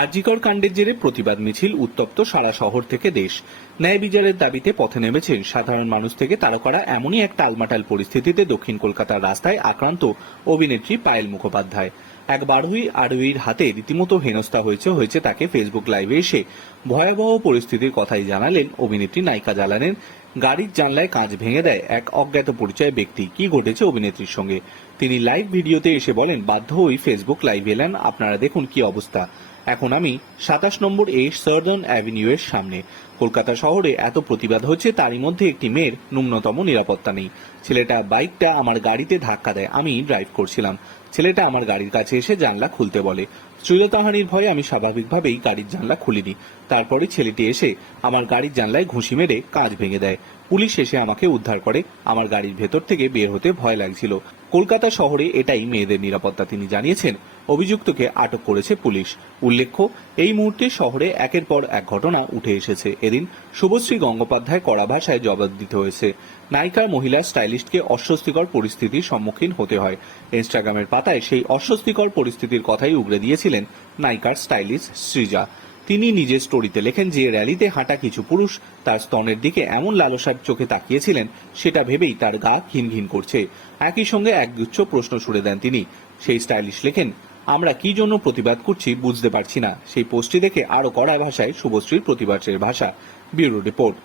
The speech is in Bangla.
আরজিকর কাণ্ডের জেরে প্রতিবাদ মিছিল উত্তপ্ত সারা শহর থেকে দেশ। ন্যায় বিচারের দাবিতে পথে নেমেছেন সাধারণ মানুষ থেকে তারা করা এমনই এক টালমাটাল পরিস্থিতিতে দক্ষিণ কলকাতার রাস্তায় আক্রান্ত অভিনেত্রী পায়েল মুখোপাধ্যায়। এক বারোই আরোহীর হাতে রীতিমতো হেনস্থা হয়েছে হয়েছে তাকে ফেসবুক লাইভে এসে ভয়াবহ পরিস্থিতির কথাই জানালেন অভিনেত্রী নায়িকা জ্বালানেন গাড়ির জানলায় কাঁচ ভেঙে দেয় এক অজ্ঞাত পরিচয় ব্যক্তি। কি ঘটেছে অভিনেত্রীর সঙ্গে? তিনি লাইভ ভিডিওতে এসে বলেন, বাধ্য হয়ে ফেসবুক লাইভ এলেন। আপনারা দেখুন কি অবস্থা। এখন আমি সাতাশ নম্বর এ সার্দার্ন অ্যাভিনিউ এর সামনে। কলকাতা শহরে এত প্রতিবাদ হচ্ছে, তারই মধ্যে একটি মেয়ের ন্যূনতম নিরাপত্তা নেই। ছেলেটা বাইকটা আমার গাড়িতে ধাক্কা দেয়, আমি ড্রাইভ করছিলাম। ছেলেটা আমার গাড়ির কাছে এসে জানলা খুলতে বলে শ্লীলতাহানির ভয়ে আমি স্বাভাবিকভাবেই গাড়ির জানলা খুলিনি। তারপরে ছেলেটি এসে আমার গাড়ির জানলায় ঘুষি মেরে কাঁচ ভেঙে দেয়। পুলিশ এসে আমাকে উদ্ধার করে, আমার গাড়ির ভেতর থেকে বের হতে ভয় লাগছিল। কলকাতা শহরে এটাই মেয়েদের নিরাপত্তা, তিনি জানিয়েছেন। অভিযুক্তকে আটক করেছে পুলিশ। উল্লেখ্য, এই মুহূর্তে শহরে একের পর এক ঘটনা উঠে এসেছে। এদিন শুভশ্রী গঙ্গোপাধ্যায় কড়া ভাষায় জবাব দিতে হয়েছে। নায়িকার মহিলা স্টাইলিস্টকে অস্বস্তিকর পরিস্থিতির সম্মুখীন হতে হয়। ইনস্টাগ্রামের পাতায় সেই অস্বস্তিকর পরিস্থিতির কথাই উগরে দিয়েছিলেন নায়িকার স্টাইলিস্ট সৃজা। তিনি নিজের স্টোরিতে লেখেন যে র্যালিতে হাঁটা কিছু পুরুষ তার স্তনের দিকে এমন লালসার চোখে তাকিয়েছিলেন, সেটা ভেবেই তার গা ঘিন ঘিন করছে। একই সঙ্গে একগুচ্ছ প্রশ্ন ছুড়ে দেন তিনি। সেই স্টাইলিশ লেখেন, আমরা কি জন্য প্রতিবাদ করছি বুঝতে পারছি না। সেই পোস্টটি দেখে আরও কড়া ভাষায় শুভশ্রীর প্রতিবাদের ভাষা। Bureau report.